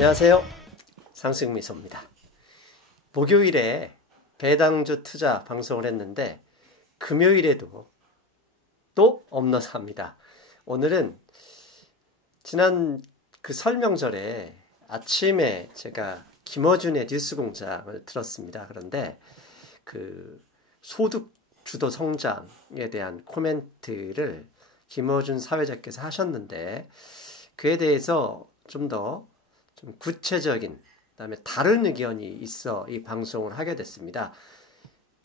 안녕하세요. 상승미소입니다. 목요일에 배당주 투자 방송을 했는데 금요일에도 또 업로드 합니다. 오늘은 지난 그 설명절에 아침에 제가 김어준의 뉴스공장을 들었습니다. 그런데 그 소득 주도 성장에 대한 코멘트를 김어준 사회자께서 하셨는데 그에 대해서 좀 더 구체적인 그다음에 다른 의견이 있어 이 방송을 하게 됐습니다.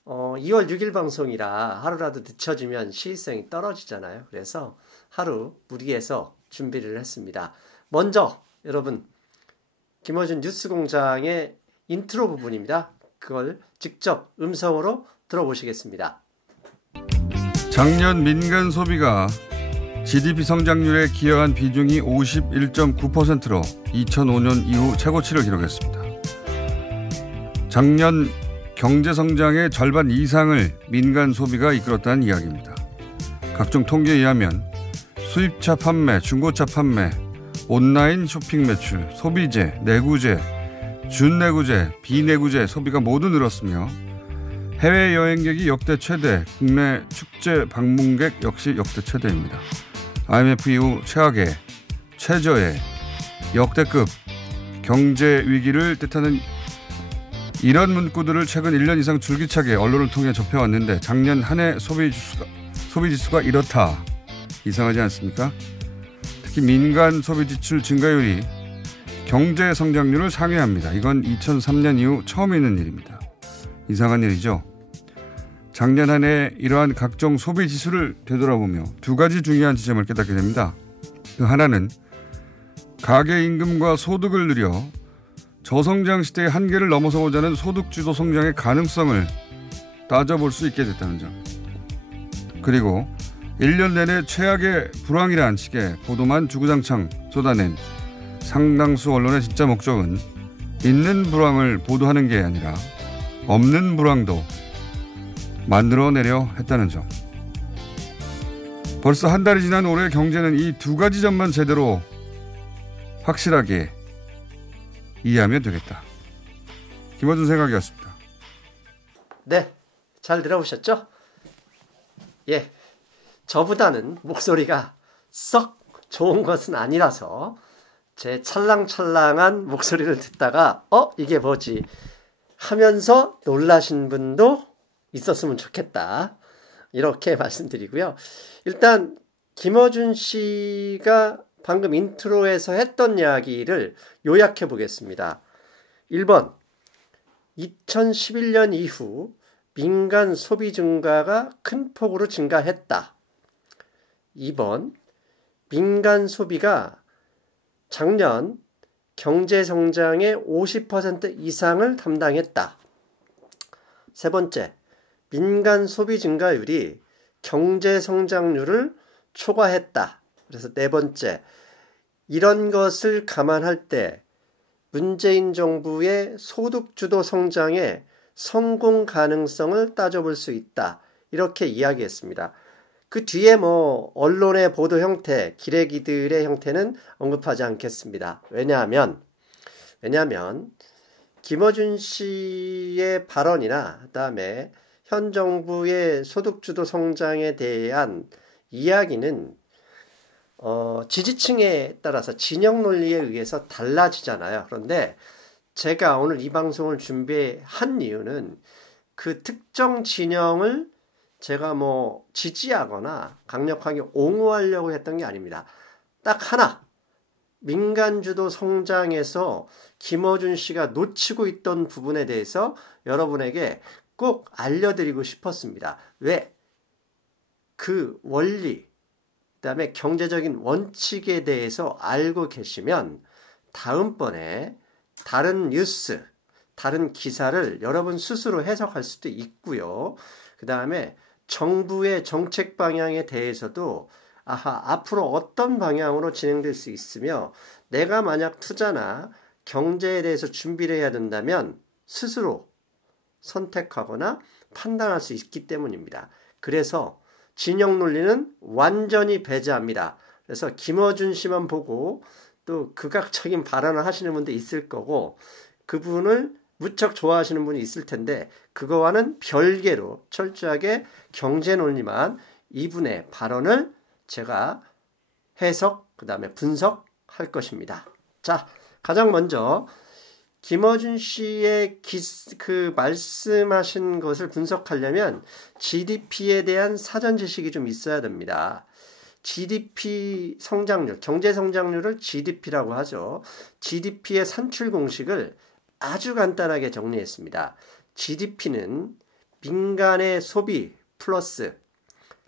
2월 6일 방송이라 하루라도 늦춰지면 시의성이 떨어지잖아요. 그래서 하루 무리해서 준비를 했습니다. 먼저 여러분 김어준 뉴스공장의 인트로 부분입니다. 그걸 직접 음성으로 들어보시겠습니다. 작년 민간 소비가 GDP 성장률에 기여한 비중이 51.9%로 2005년 이후 최고치를 기록했습니다. 작년 경제 성장의 절반 이상을 민간 소비가 이끌었다는 이야기입니다. 각종 통계에 의하면 수입차 판매, 중고차 판매, 온라인 쇼핑 매출, 소비재, 내구재, 준내구재, 비내구재 소비가 모두 늘었으며 해외 여행객이 역대 최대, 국내 축제 방문객 역시 역대 최대입니다. IMF 이후 최악의, 최저의, 역대급 경제 위기를 뜻하는 이런 문구들을 최근 1년 이상 줄기차게 언론을 통해 접해왔는데 작년 한 해 소비지수가 이렇다. 이상하지 않습니까? 특히 민간 소비지출 증가율이 경제 성장률을 상회합니다. 이건 2003년 이후 처음 있는 일입니다. 이상한 일이죠. 작년 한 해 이러한 각종 소비 지수를 되돌아보며 두 가지 중요한 지점을 깨닫게 됩니다. 그 하나는 가계 임금과 소득을 늘려 저성장 시대의 한계를 넘어서고자 하는 소득주도 성장의 가능성을 따져볼 수 있게 됐다는 점. 그리고 1년 내내 최악의 불황이라는 식의 보도만 주구장창 쏟아낸 상당수 언론의 진짜 목적은 있는 불황을 보도하는 게 아니라 없는 불황도 만들어내려 했다는 점. 벌써 한 달이 지난 올해 경제는 이 두 가지 점만 제대로 확실하게 이해하면 되겠다. 김어준 생각이었습니다. 네, 잘 들어보셨죠? 예, 저보다는 목소리가 썩 좋은 것은 아니라서 제 찰랑찰랑한 목소리를 듣다가 이게 뭐지 하면서 놀라신 분도 있었으면 좋겠다. 이렇게 말씀드리고요. 일단 김어준 씨가 방금 인트로에서 했던 이야기를 요약해 보겠습니다. 1번, 2011년 이후 민간 소비 증가가 큰 폭으로 증가했다. 2번, 민간 소비가 작년 경제 성장의 50% 이상을 담당했다. 세 번째, 민간 소비 증가율이 경제 성장률을 초과했다. 그래서 네 번째, 이런 것을 감안할 때 문재인 정부의 소득주도 성장의 성공 가능성을 따져볼 수 있다. 이렇게 이야기했습니다. 그 뒤에 언론의 보도 형태, 기레기들의 형태는 언급하지 않겠습니다. 왜냐하면 김어준 씨의 발언이나 그다음에 현 정부의 소득주도 성장에 대한 이야기는 지지층에 따라서 진영 논리에 의해서 달라지잖아요. 그런데 제가 오늘 이 방송을 준비한 이유는 그 특정 진영을 제가 지지하거나 강력하게 옹호하려고 했던 게 아닙니다. 딱 하나, 민간주도 성장에서 김어준 씨가 놓치고 있던 부분에 대해서 여러분에게 꼭 알려드리고 싶었습니다. 왜? 그 원리, 그다음에 경제적인 원칙에 대해서 알고 계시면 다음번에 다른 뉴스, 다른 기사를 여러분 스스로 해석할 수도 있고요. 그다음에 정부의 정책 방향에 대해서도 앞으로 어떤 방향으로 진행될 수 있으며 내가 만약 투자나 경제에 대해서 준비를 해야 된다면 스스로 선택하거나 판단할 수 있기 때문입니다. 그래서 진영 논리는 완전히 배제합니다. 그래서 김어준 씨만 보고 또 극악적인 발언을 하시는 분도 있을 거고 그분을 무척 좋아하시는 분이 있을 텐데 그거와는 별개로 철저하게 경제 논리만 이분의 발언을 제가 해석, 그 다음에 분석할 것입니다. 자, 가장 먼저 김어준 씨의 그 말씀하신 것을 분석하려면 GDP에 대한 사전 지식이 좀 있어야 됩니다. GDP 성장률, 경제 성장률을 GDP라고 하죠. GDP의 산출 공식을 아주 간단하게 정리했습니다. GDP는 민간의 소비 플러스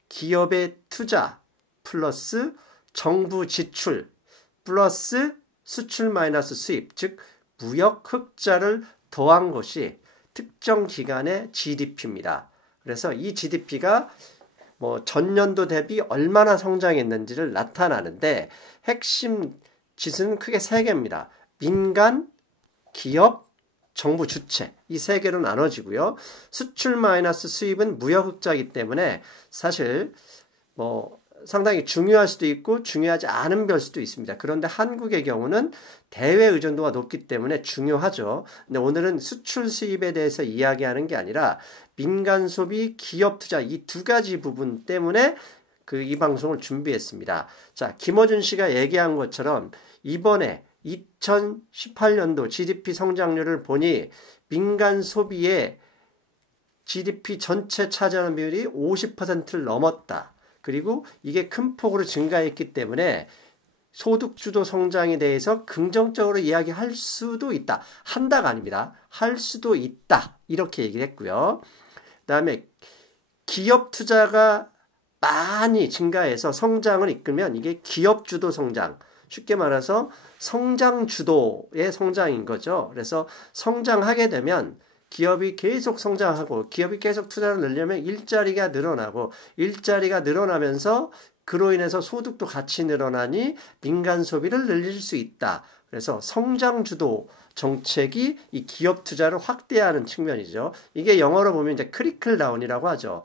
기업의 투자 플러스 정부 지출 플러스 수출 마이너스 수입, 즉 무역 흑자를 더한 것이 특정 기간의 GDP입니다. 그래서 이 GDP가 전년도 대비 얼마나 성장했는지를 나타나는데 핵심 지수는 크게 3개입니다. 민간, 기업, 정부 주체 이 3개로 나눠지고요. 수출 마이너스 수입은 무역 흑자이기 때문에 사실 상당히 중요할 수도 있고 중요하지 않은 별 수도 있습니다. 그런데 한국의 경우는 대외 의존도가 높기 때문에 중요하죠. 근데 오늘은 수출 수입에 대해서 이야기하는 게 아니라 민간 소비, 기업 투자 이 2가지 부분 때문에 이 방송을 준비했습니다. 자, 김어준 씨가 얘기한 것처럼 이번에 2018년도 GDP 성장률을 보니 민간 소비의 GDP 전체 차지하는 비율이 50%를 넘었다. 그리고 이게 큰 폭으로 증가했기 때문에 소득주도 성장에 대해서 긍정적으로 이야기할 수도 있다. 한다가 아닙니다. 할 수도 있다. 이렇게 얘기를 했고요. 그 다음에 기업 투자가 많이 증가해서 성장을 이끌면 이게 기업주도 성장. 쉽게 말해서 성장주도의 성장인 거죠. 그래서 성장하게 되면 기업이 계속 성장하고 기업이 계속 투자를 늘려면 일자리가 늘어나고 일자리가 늘어나면서 그로 인해서 소득도 같이 늘어나니 민간 소비를 늘릴 수 있다. 그래서 성장주도 정책이 이 기업 투자를 확대하는 측면이죠. 이게 영어로 보면 이제 크리클 다운이라고 하죠.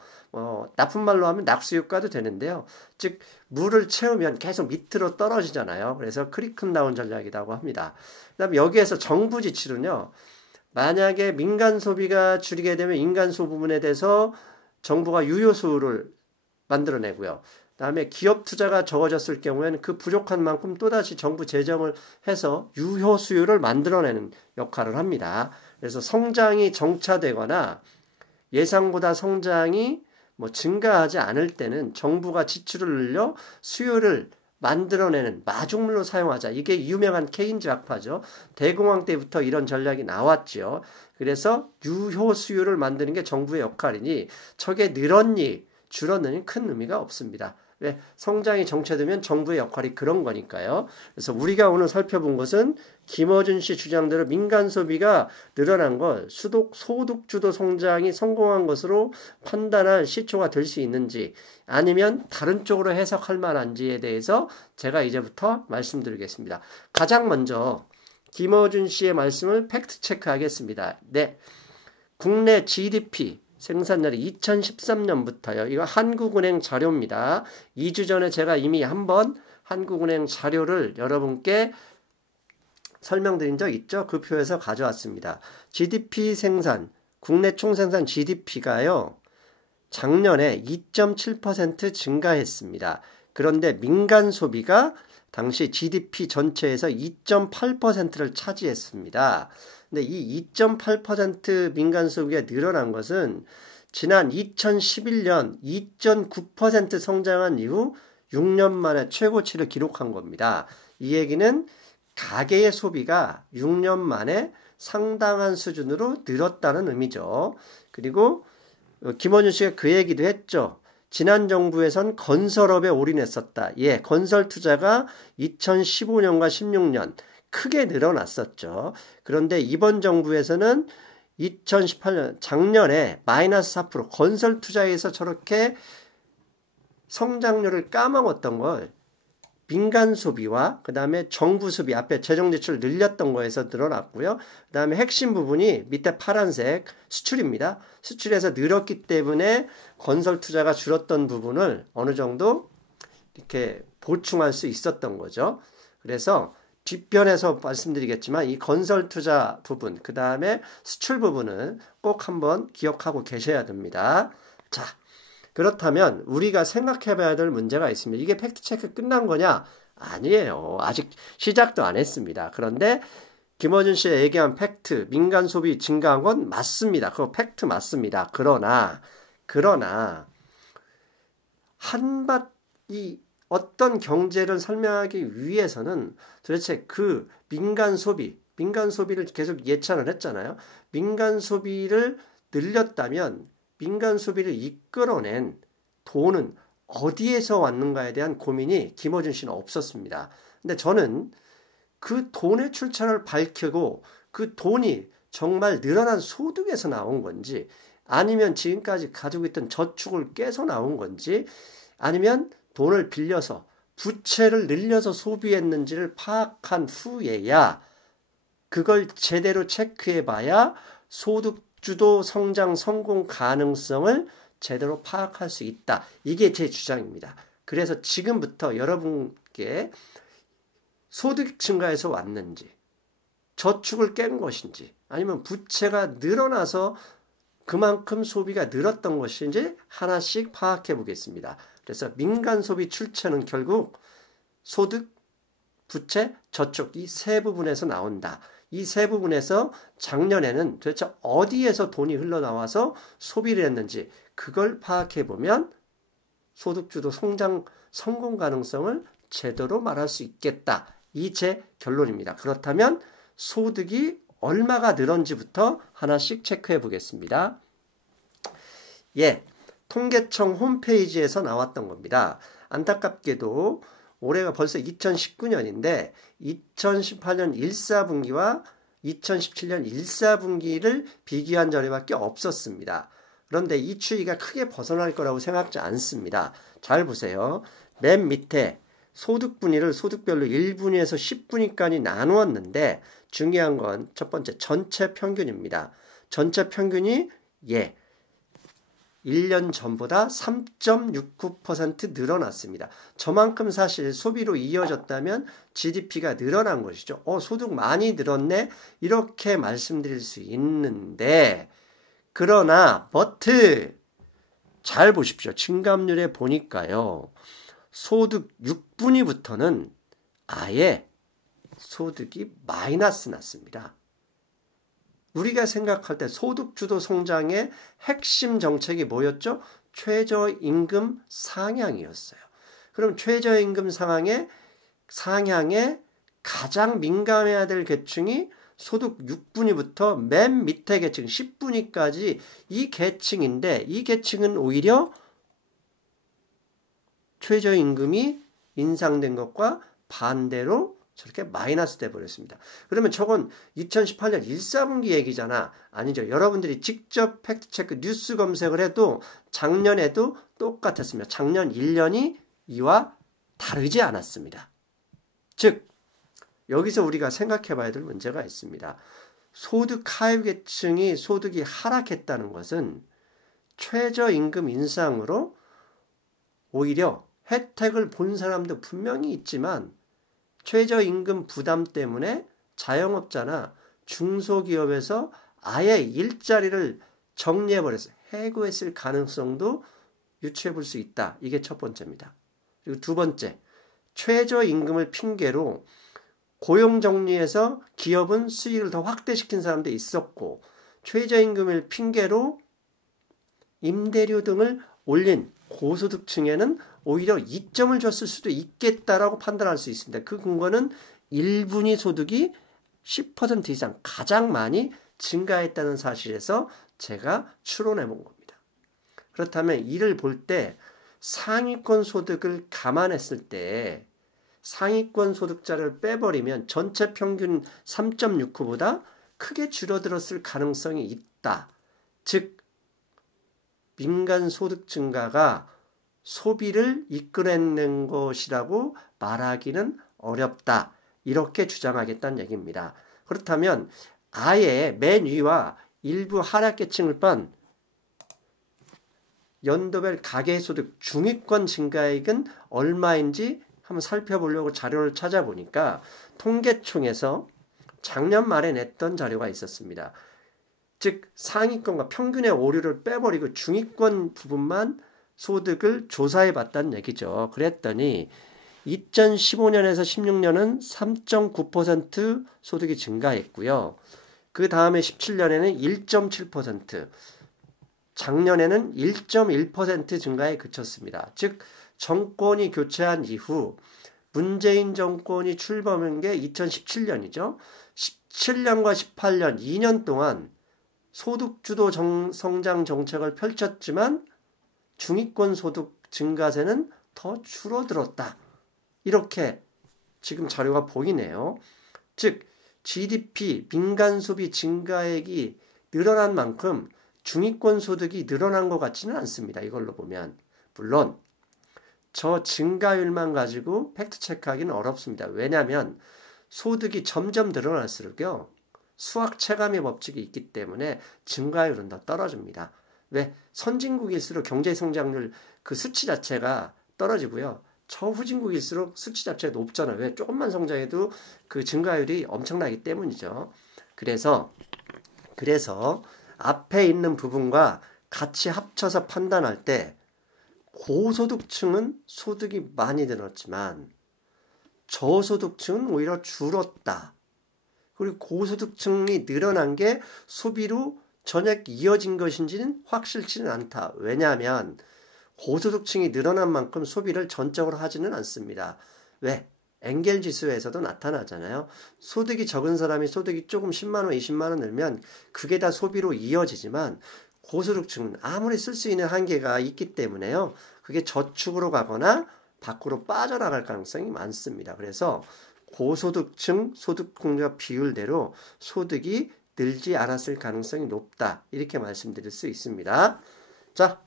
나쁜 말로 하면 낙수 효과도 되는데요. 즉 물을 채우면 계속 밑으로 떨어지잖아요. 그래서 크리클 다운 전략이라고 합니다. 그다음에 여기에서 정부 지출은요. 만약에 민간 소비가 줄이게 되면 인간소 부분에 대해서 정부가 유효수를 만들어내고요. 그다음에 기업 투자가 적어졌을 경우에는 그 부족한 만큼 또다시 정부 재정을 해서 유효수요를 만들어내는 역할을 합니다. 그래서 성장이 정차되거나 예상보다 성장이 증가하지 않을 때는 정부가 지출을 늘려 수요를 만들어내는 마중물로 사용하자. 이게 유명한 케인즈 학파죠. 대공황 때부터 이런 전략이 나왔죠. 그래서 유효 수요를 만드는 게 정부의 역할이니 저게 늘었니 줄었느니 큰 의미가 없습니다. 왜? 성장이 정체되면 정부의 역할이 그런 거니까요. 그래서 우리가 오늘 살펴본 것은 김어준 씨 주장대로 민간 소비가 늘어난 걸 소득주도 성장이 성공한 것으로 판단할 시초가 될 수 있는지 아니면 다른 쪽으로 해석할 만한지에 대해서 제가 이제부터 말씀드리겠습니다. 가장 먼저 김어준 씨의 말씀을 팩트 체크하겠습니다. 네, 국내 GDP 생산량이 2013년부터요. 이거 한국은행 자료입니다. 2주 전에 제가 이미 한번 한국은행 자료를 여러분께 설명드린 적 있죠? 그 표에서 가져왔습니다. GDP 생산, 국내 총생산 GDP가요. 작년에 2.7% 증가했습니다. 그런데 민간 소비가 당시 GDP 전체에서 2.8%를 차지했습니다. 근데 이 2.8% 민간 소비가 늘어난 것은 지난 2011년 2.9% 성장한 이후 6년 만에 최고치를 기록한 겁니다. 이 얘기는 가계의 소비가 6년 만에 상당한 수준으로 늘었다는 의미죠. 그리고 김어준 씨가 그 얘기도 했죠. 지난 정부에선 건설업에 올인했었다. 예, 건설 투자가 2015년과 16년 크게 늘어났었죠. 그런데 이번 정부에서는 2018년 작년에 마이너스 4% 건설 투자에서 저렇게 성장률을 까먹었던 걸 민간 소비와 그 다음에 정부 소비 앞에 재정 지출을 늘렸던 거에서 늘어났고요. 그 다음에 핵심 부분이 밑에 파란색 수출입니다. 수출에서 늘었기 때문에 건설 투자가 줄었던 부분을 어느 정도 이렇게 보충할 수 있었던 거죠. 그래서 뒷변에서 말씀드리겠지만 이 건설 투자 부분, 그 다음에 수출 부분은 꼭 한번 기억하고 계셔야 됩니다. 자, 그렇다면 우리가 생각해 봐야 될 문제가 있습니다. 이게 팩트체크 끝난 거냐? 아니에요. 아직 시작도 안 했습니다. 그런데 김어준 씨가 얘기한 팩트, 민간 소비 증가한 건 맞습니다. 그거 팩트 맞습니다. 그러나 이 어떤 경제를 설명하기 위해서는 도대체 그 민간 소비를 계속 예찬을 했잖아요. 민간 소비를 늘렸다면 민간 소비를 이끌어낸 돈은 어디에서 왔는가에 대한 고민이 김어준 씨는 없었습니다. 근데 저는 그 돈의 출처를 밝히고 그 돈이 정말 늘어난 소득에서 나온 건지 아니면 지금까지 가지고 있던 저축을 깨서 나온 건지 아니면 돈을 빌려서 부채를 늘려서 소비했는지를 파악한 후에야 그걸 제대로 체크해 봐야 소득주도 성장 성공 가능성을 제대로 파악할 수 있다. 이게 제 주장입니다. 그래서 지금부터 여러분께 소득 증가에서 왔는지 저축을 깬 것인지 아니면 부채가 늘어나서 그만큼 소비가 늘었던 것인지 하나씩 파악해 보겠습니다. 그래서 민간 소비 출처는 결국 소득, 부채, 저축 이 세 부분에서 나온다. 이 세 부분에서 작년에는 도대체 어디에서 돈이 흘러나와서 소비를 했는지 그걸 파악해 보면 소득주도 성장 성공 가능성을 제대로 말할 수 있겠다. 이 제 결론입니다. 그렇다면 소득이 얼마가 늘었는지부터 하나씩 체크해 보겠습니다. 예, 통계청 홈페이지에서 나왔던 겁니다. 안타깝게도 올해가 벌써 2019년인데 2018년 1사분기와 2017년 1사분기를 비교한 자료밖에 없었습니다. 그런데 이 추이가 크게 벗어날 거라고 생각지 않습니다. 잘 보세요. 맨 밑에 소득 분위를 소득별로 1분위에서 10분위까지 나누었는데 중요한 건 첫 번째 전체 평균입니다. 전체 평균이 1년 전보다 3.69% 늘어났습니다. 저만큼 사실 소비로 이어졌다면 GDP가 늘어난 것이죠. 소득 많이 늘었네? 이렇게 말씀드릴 수 있는데 그러나 잘 보십시오. 증감률에 보니까요. 소득 6분위부터는 아예 소득이 마이너스 났습니다. 우리가 생각할 때 소득주도 성장의 핵심 정책이 뭐였죠? 최저임금 상향이었어요. 그럼 최저임금 상향에 가장 민감해야 될 계층이 소득 6분위부터 맨 밑에 계층 10분위까지 이 계층인데 이 계층은 오히려 최저임금이 인상된 것과 반대로 저렇게 마이너스 돼 버렸습니다. 그러면 저건 2018년 1사분기 얘기잖아. 아니죠. 여러분들이 직접 팩트체크 뉴스 검색을 해도 작년에도 똑같았습니다. 작년 1년이 이와 다르지 않았습니다. 즉 여기서 우리가 생각해 봐야 될 문제가 있습니다. 소득 하위 계층이 소득이 하락했다는 것은 최저임금 인상으로 오히려 혜택을 본 사람도 분명히 있지만 최저임금 부담 때문에 자영업자나 중소기업에서 아예 일자리를 정리해버려서 해고했을 가능성도 유추해 볼 수 있다. 이게 첫 번째입니다. 그리고 두 번째, 최저임금을 핑계로 고용정리해서 기업은 수익을 더 확대시킨 사람도 있었고 최저임금을 핑계로 임대료 등을 올린 고소득층에는 오히려 이점을 줬을 수도 있겠다라고 판단할 수 있습니다. 그 근거는 1분위 소득이 10% 이상 가장 많이 증가했다는 사실에서 제가 추론해 본 겁니다. 그렇다면 이를 볼 때 상위권 소득을 감안했을 때 상위권 소득자를 빼버리면 전체 평균 3.69보다 크게 줄어들었을 가능성이 있다. 즉 민간 소득 증가가 소비를 이끌어낸 것이라고 말하기는 어렵다. 이렇게 주장하겠다는 얘기입니다. 그렇다면 아예 맨 위와 일부 하락계층을 뺀 연도별 가계소득 중위권 증가액은 얼마인지 한번 살펴보려고 자료를 찾아보니까 통계청에서 작년 말에 냈던 자료가 있었습니다. 즉 상위권과 평균의 오류를 빼버리고 중위권 부분만 소득을 조사해 봤다는 얘기죠. 그랬더니 2015년에서 16년은 3.9% 소득이 증가했고요. 그 다음에 17년에는 1.7%, 작년에는 1.1% 증가에 그쳤습니다. 즉 정권이 교체한 이후 문재인 정권이 출범한 게 2017년이죠. 17년과 18년 2년 동안 소득주도 성장 정책을 펼쳤지만 중위권 소득 증가세는 더 줄어들었다. 이렇게 지금 자료가 보이네요. 즉 GDP, 민간 소비 증가액이 늘어난 만큼 중위권 소득이 늘어난 것 같지는 않습니다. 이걸로 보면. 물론 저 증가율만 가지고 팩트체크하기는 어렵습니다. 왜냐하면 소득이 점점 늘어날수록요. 수학 체감의 법칙이 있기 때문에 증가율은 더 떨어집니다. 왜? 선진국일수록 경제성장률 그 수치 자체가 떨어지고요. 저후진국일수록 수치 자체가 높잖아요. 왜? 조금만 성장해도 그 증가율이 엄청나기 때문이죠. 그래서 앞에 있는 부분과 같이 합쳐서 판단할 때 고소득층은 소득이 많이 늘었지만 저소득층은 오히려 줄었다. 그리고 고소득층이 늘어난 게 소비로 전액 이어진 것인지는 확실치는 않다. 왜냐하면 고소득층이 늘어난 만큼 소비를 전적으로 하지는 않습니다. 왜? 엥겔 지수에서도 나타나잖아요. 소득이 적은 사람이 소득이 조금 10만 원, 20만 원 늘면 그게 다 소비로 이어지지만 고소득층은 아무리 쓸 수 있는 한계가 있기 때문에요. 그게 저축으로 가거나 밖으로 빠져나갈 가능성이 많습니다. 그래서 고소득층 소득공급 비율대로 소득이 늘지 않았을 가능성이 높다. 이렇게 말씀드릴 수 있습니다. 자,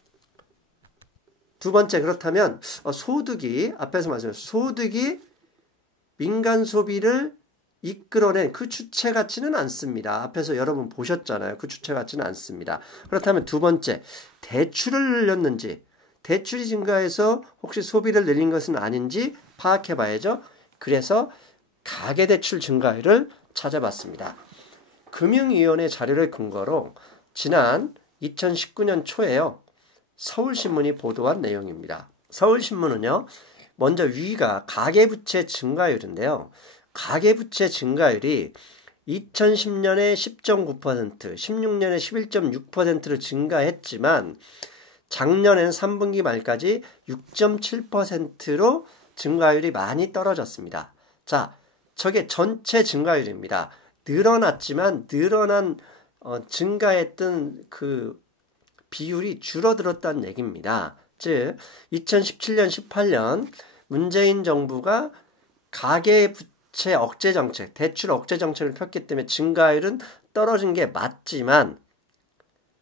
두 번째 그렇다면 소득이 앞에서 말씀드렸죠. 소득이 민간 소비를 이끌어낸 그 주체 같지는 않습니다. 앞에서 여러분 보셨잖아요. 그 주체 같지는 않습니다. 그렇다면 두 번째, 대출을 늘렸는지, 대출이 증가해서 혹시 소비를 늘린 것은 아닌지 파악해 봐야죠. 그래서 가계대출 증가율을 찾아봤습니다. 금융위원회 자료를 근거로 지난 2019년 초에요. 서울신문이 보도한 내용입니다. 서울신문은요. 먼저 위가 가계부채 증가율인데요. 가계부채 증가율이 2010년에 10.9%, 16년에 11.6%로 증가했지만 작년에는 3분기 말까지 6.7%로 증가율이 많이 떨어졌습니다. 자, 저게 전체 증가율입니다. 늘어났지만 증가했던 그 비율이 줄어들었다는 얘기입니다. 즉 2017년, 18년 문재인 정부가 가계부채 억제 정책, 대출 억제 정책을 폈기 때문에 증가율은 떨어진 게 맞지만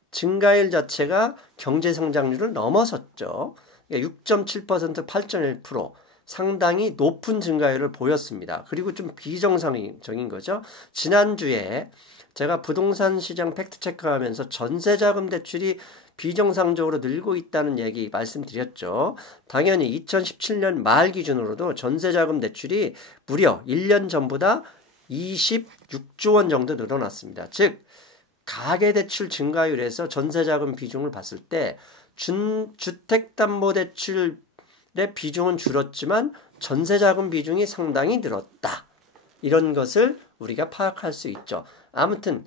증가율 자체가 경제성장률을 넘어섰죠. 6.7%, 8.1% 상당히 높은 증가율을 보였습니다. 그리고 좀 비정상적인 거죠. 지난주에 제가 부동산 시장 팩트체크하면서 전세자금 대출이 비정상적으로 늘고 있다는 얘기 말씀드렸죠. 당연히 2017년 말 기준으로도 전세자금 대출이 무려 1년 전보다 26조 원 정도 늘어났습니다. 즉 가계대출 증가율에서 전세자금 비중을 봤을 때 주택담보대출의 비중은 줄었지만 전세자금 비중이 상당히 늘었다. 이런 것을 우리가 파악할 수 있죠. 아무튼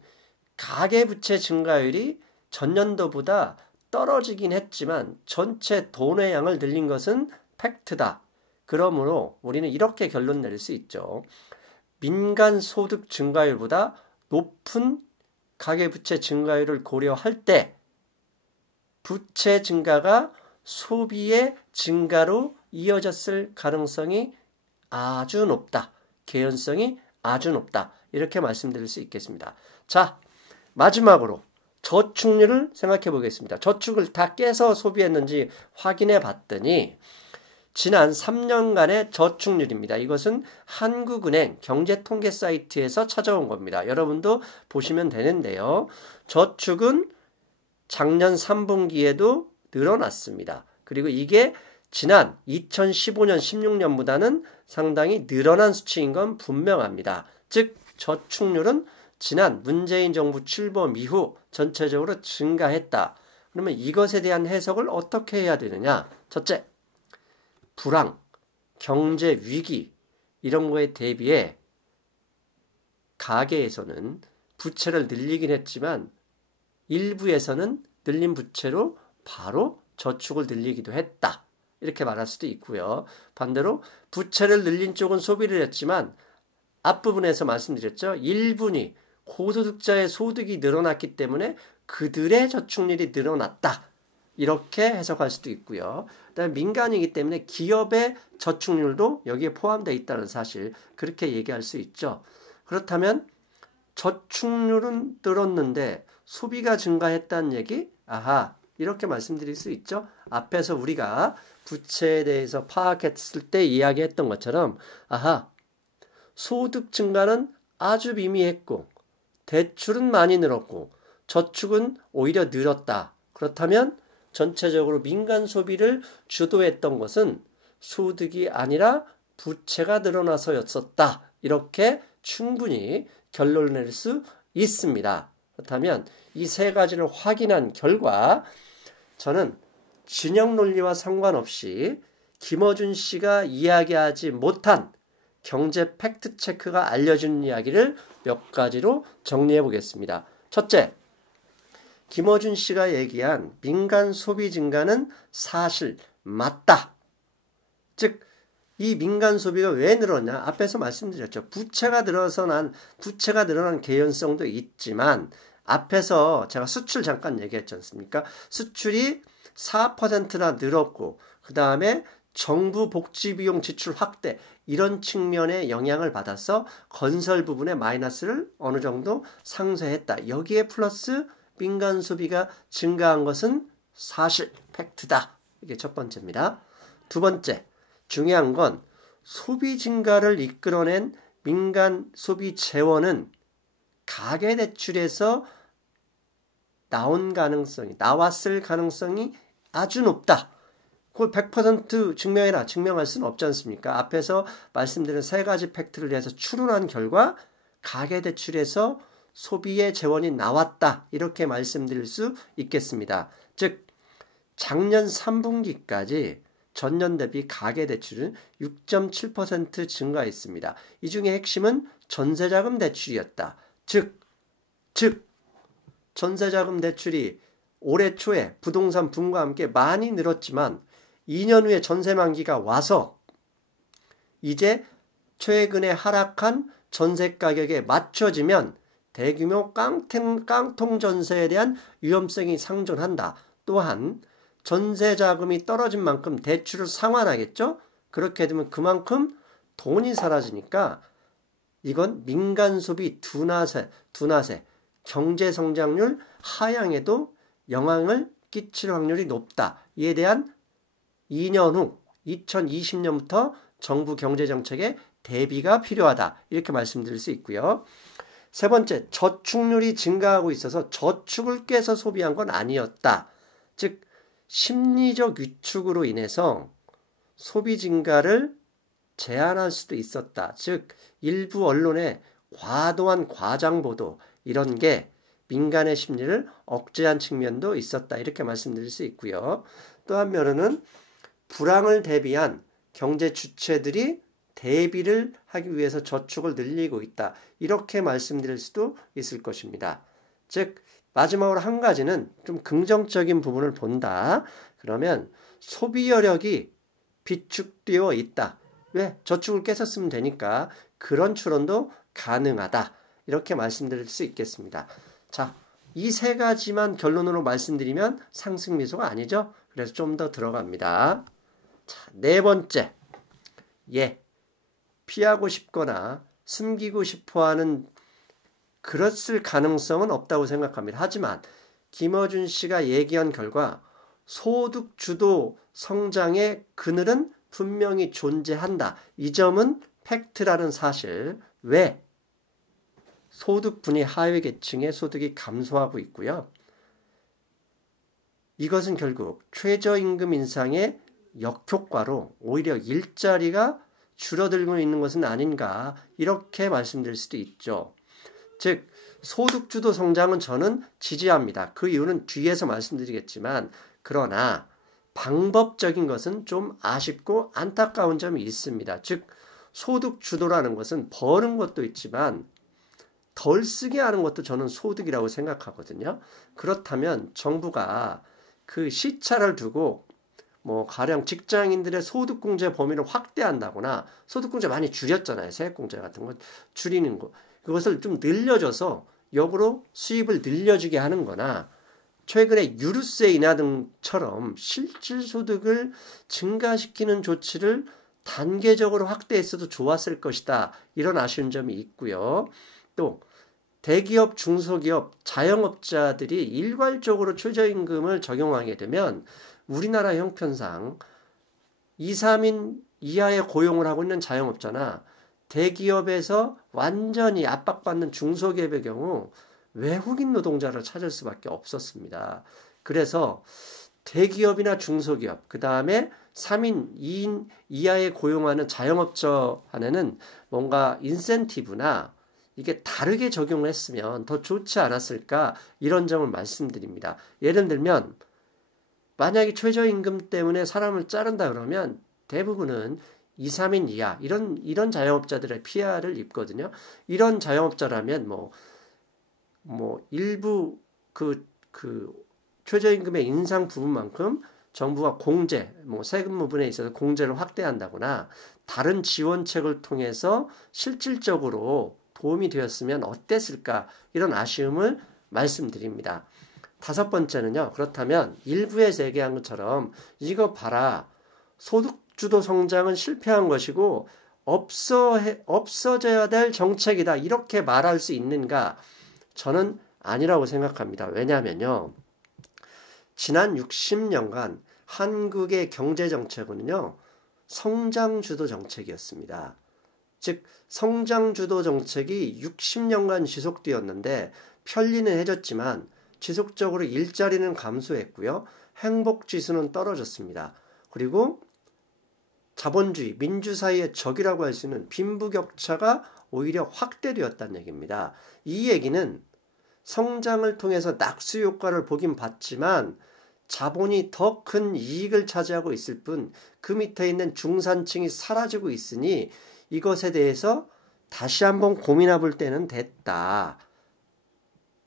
가계부채 증가율이 전년도보다 떨어지긴 했지만 전체 돈의 양을 늘린 것은 팩트다. 그러므로 우리는 이렇게 결론 내릴 수 있죠. 민간 소득 증가율보다 높은 가계부채 증가율을 고려할 때 부채 증가가 소비의 증가로 이어졌을 가능성이 아주 높다. 개연성이 아주 높다. 이렇게 말씀드릴 수 있겠습니다. 자, 마지막으로 저축률을 생각해 보겠습니다. 저축을 다 깨서 소비했는지 확인해 봤더니 지난 3년간의 저축률입니다. 이것은 한국은행 경제통계 사이트에서 찾아온 겁니다. 여러분도 보시면 되는데요. 저축은 작년 3분기에도 늘어났습니다. 그리고 이게 지난 2015년, 16년보다는 상당히 늘어난 수치인 건 분명합니다. 즉 저축률은 지난 문재인 정부 출범 이후 전체적으로 증가했다. 그러면 이것에 대한 해석을 어떻게 해야 되느냐? 첫째, 불황, 경제 위기 이런 거에 대비해 가계에서는 부채를 늘리긴 했지만 일부에서는 늘린 부채로 바로 저축을 늘리기도 했다. 이렇게 말할 수도 있고요. 반대로 부채를 늘린 쪽은 소비를 했지만 앞부분에서 말씀드렸죠. 일분이 고소득자의 소득이 늘어났기 때문에 그들의 저축률이 늘어났다. 이렇게 해석할 수도 있고요. 그다음에 민간이기 때문에 기업의 저축률도 여기에 포함되어 있다는 사실, 그렇게 얘기할 수 있죠. 그렇다면 저축률은 늘었는데 소비가 증가했다는 얘기? 아하, 이렇게 말씀드릴 수 있죠. 앞에서 우리가 부채에 대해서 파악했을 때 이야기했던 것처럼 아하, 소득 증가는 아주 미미했고 대출은 많이 늘었고 저축은 오히려 늘었다. 그렇다면 전체적으로 민간 소비를 주도했던 것은 소득이 아니라 부채가 늘어나서였었다. 이렇게 충분히 결론을 낼 수 있습니다. 그렇다면 이 세 가지를 확인한 결과 저는 진영 논리와 상관없이 김어준 씨가 이야기하지 못한 경제 팩트 체크가 알려주는 이야기를 몇 가지로 정리해 보겠습니다. 첫째, 김어준 씨가 얘기한 민간 소비 증가는 사실 맞다. 즉, 이 민간 소비가 왜 늘었냐? 앞에서 말씀드렸죠. 부채가 늘어난 개연성도 있지만 앞에서 제가 수출 잠깐 얘기했지 않습니까? 수출이 4%나 늘었고 그 다음에 정부 복지비용 지출 확대 이런 측면의 영향을 받아서 건설 부분의 마이너스를 어느 정도 상쇄했다. 여기에 플러스 민간 소비가 증가한 것은 사실, 팩트다. 이게 첫 번째입니다. 두 번째, 중요한 건 소비 증가를 이끌어낸 민간 소비 재원은 가계대출에서 나왔을 가능성이 아주 높다. 그걸 100% 증명할 수는 없지 않습니까? 앞에서 말씀드린 세 가지 팩트를 해서 추론한 결과 가계대출에서 소비의 재원이 나왔다. 이렇게 말씀드릴 수 있겠습니다. 즉 작년 3분기까지 전년 대비 가계대출은 6.7% 증가했습니다. 이 중에 핵심은 전세자금 대출이었다. 즉 전세자금 대출이 올해 초에 부동산 붐과 함께 많이 늘었지만 2년 후에 전세 만기가 와서 이제 최근에 하락한 전세 가격에 맞춰지면 대규모 깡통 전세에 대한 위험성이 상존한다. 또한 전세 자금이 떨어진 만큼 대출을 상환하겠죠? 그렇게 되면 그만큼 돈이 사라지니까 이건 민간 소비 둔화세, 경제 성장률 하향에도 영향을 끼칠 확률이 높다. 이에 대한 2년 후 2020년부터 정부 경제정책에 대비가 필요하다. 이렇게 말씀드릴 수 있고요. 세 번째, 저축률이 증가하고 있어서 저축을 깨서 소비한 건 아니었다. 즉 심리적 위축으로 인해서 소비 증가를 제한할 수도 있었다. 즉 일부 언론의 과도한 과장 보도 이런 게 민간의 심리를 억제한 측면도 있었다. 이렇게 말씀드릴 수 있고요. 또 한면으로는 불황을 대비한 경제 주체들이 대비를 하기 위해서 저축을 늘리고 있다. 이렇게 말씀드릴 수도 있을 것입니다. 즉 마지막으로 한 가지는 좀 긍정적인 부분을 본다. 그러면 소비 여력이 비축되어 있다. 왜? 저축을 깨서 쓰면 되니까 그런 추론도 가능하다. 이렇게 말씀드릴 수 있겠습니다. 자, 이 세 가지만 결론으로 말씀드리면 상승미소가 아니죠. 그래서 좀 더 들어갑니다. 자, 네 번째. 피하고 싶거나 숨기고 싶어하는 그랬을 가능성은 없다고 생각합니다. 하지만 김어준 씨가 얘기한 결과 소득 주도 성장의 그늘은 분명히 존재한다. 이 점은 팩트라는 사실. 왜? 소득분위 하위 계층의 소득이 감소하고 있고요. 이것은 결국 최저임금 인상의 역효과로 오히려 일자리가 줄어들고 있는 것은 아닌가 이렇게 말씀드릴 수도 있죠. 즉 소득주도 성장은 저는 지지합니다. 그 이유는 뒤에서 말씀드리겠지만 그러나 방법적인 것은 좀 아쉽고 안타까운 점이 있습니다. 즉 소득주도라는 것은 버는 것도 있지만 덜 쓰게 하는 것도 저는 소득이라고 생각하거든요. 그렇다면 정부가 그 시차를 두고 가령 직장인들의 소득공제 범위를 확대한다거나 소득공제 많이 줄였잖아요. 세액공제 같은 거 줄이는 거. 그것을 좀 늘려줘서 역으로 수입을 늘려주게 하는 거나 최근에 유류세 인하 등처럼 실질소득을 증가시키는 조치를 단계적으로 확대했어도 좋았을 것이다. 이런 아쉬운 점이 있고요. 또 대기업, 중소기업, 자영업자들이 일괄적으로 최저임금을 적용하게 되면 우리나라 형편상 2, 3인 이하의 고용을 하고 있는 자영업자나 대기업에서 완전히 압박받는 중소기업의 경우 외국인 노동자를 찾을 수밖에 없었습니다. 그래서 대기업이나 중소기업, 그 다음에 3인, 2인 이하에 고용하는 자영업자 안에는 뭔가 인센티브나 이게 다르게 적용을 했으면 더 좋지 않았을까 이런 점을 말씀드립니다. 예를 들면 만약에 최저임금 때문에 사람을 자른다 그러면 대부분은 2, 3인 이하 이런 자영업자들의 피해를 입거든요. 이런 자영업자라면 일부 그 최저임금의 인상 부분만큼 정부가 공제, 세금 부분에 있어서 공제를 확대한다거나 다른 지원책을 통해서 실질적으로 도움이 되었으면 어땠을까 이런 아쉬움을 말씀드립니다. 5번째는요. 그렇다면 일부에서 얘기한 것처럼 이거 봐라. 소득주도 성장은 실패한 것이고 없어져야 될 정책이다. 이렇게 말할 수 있는가? 저는 아니라고 생각합니다. 왜냐하면요. 지난 60년간 한국의 경제정책은요. 성장주도 정책이었습니다. 즉 성장주도 정책이 60년간 지속되었는데 편리는 해줬지만 지속적으로 일자리는 감소했고요. 행복지수는 떨어졌습니다. 그리고 자본주의, 민주 사이의 적이라고 할 수 있는 빈부격차가 오히려 확대되었다는 얘기입니다. 이 얘기는 성장을 통해서 낙수 효과를 보긴 봤지만 자본이 더 큰 이익을 차지하고 있을 뿐 그 밑에 있는 중산층이 사라지고 있으니 이것에 대해서 다시 한번 고민해 볼 때는 됐다.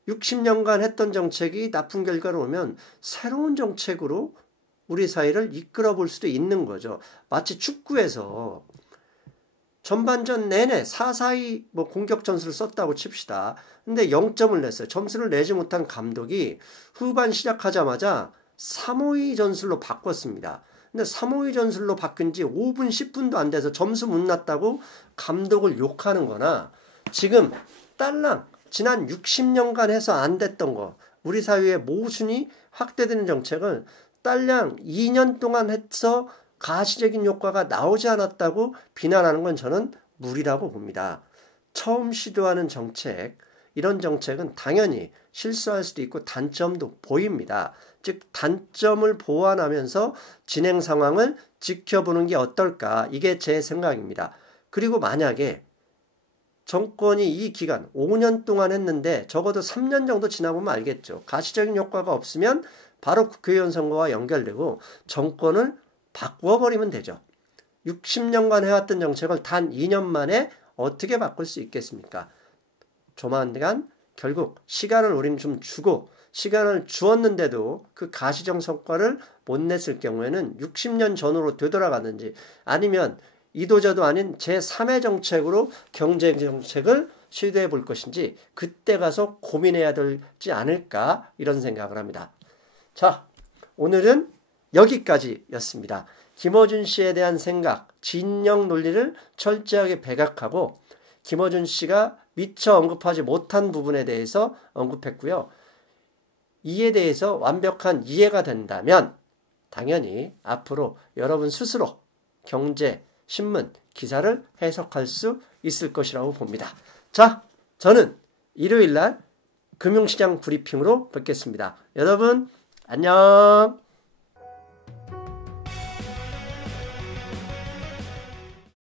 60년간 했던 정책이 나쁜 결과를 오면 새로운 정책으로 우리 사회를 이끌어 볼 수도 있는 거죠. 마치 축구에서 전반전 내내 4-4-2 공격 전술을 썼다고 칩시다. 근데 0점을 냈어요. 점수를 내지 못한 감독이 후반 시작하자마자 3-5-2 전술로 바꿨습니다. 근데 3-5-2 전술로 바뀐 지 5분, 10분도 안 돼서 점수 못 났다고 감독을 욕하는 거나 지금 딸랑 지난 60년간 해서 안 됐던 거 우리 사회의 모순이 확대되는 정책을 딸랑 2년 동안 해서 가시적인 효과가 나오지 않았다고 비난하는 건 저는 무리라고 봅니다. 처음 시도하는 정책, 이런 정책은 당연히 실수할 수도 있고 단점도 보입니다. 즉 단점을 보완하면서 진행 상황을 지켜보는 게 어떨까? 이게 제 생각입니다. 그리고 만약에 정권이 이 기간 5년 동안 했는데 적어도 3년 정도 지나보면 알겠죠. 가시적인 효과가 없으면 바로 국회의원 선거와 연결되고 정권을 바꾸어버리면 되죠. 60년간 해왔던 정책을 단 2년 만에 어떻게 바꿀 수 있겠습니까? 조만간 결국 시간을 우리는 좀 주고 시간을 주었는데도 그 가시적 성과를 못 냈을 경우에는 60년 전으로 되돌아가든지 아니면 이도저도 아닌 제3의 정책으로 경제정책을 시도해 볼 것인지 그때 가서 고민해야 되지 않을까 이런 생각을 합니다. 자, 오늘은 여기까지였습니다. 김어준 씨에 대한 생각, 진영 논리를 철저하게 배각하고 김어준 씨가 미처 언급하지 못한 부분에 대해서 언급했고요. 이에 대해서 완벽한 이해가 된다면 당연히 앞으로 여러분 스스로 경제, 신문, 기사를 해석할 수 있을 것이라고 봅니다. 자, 저는 일요일날 금융시장 브리핑으로 뵙겠습니다. 여러분 안녕.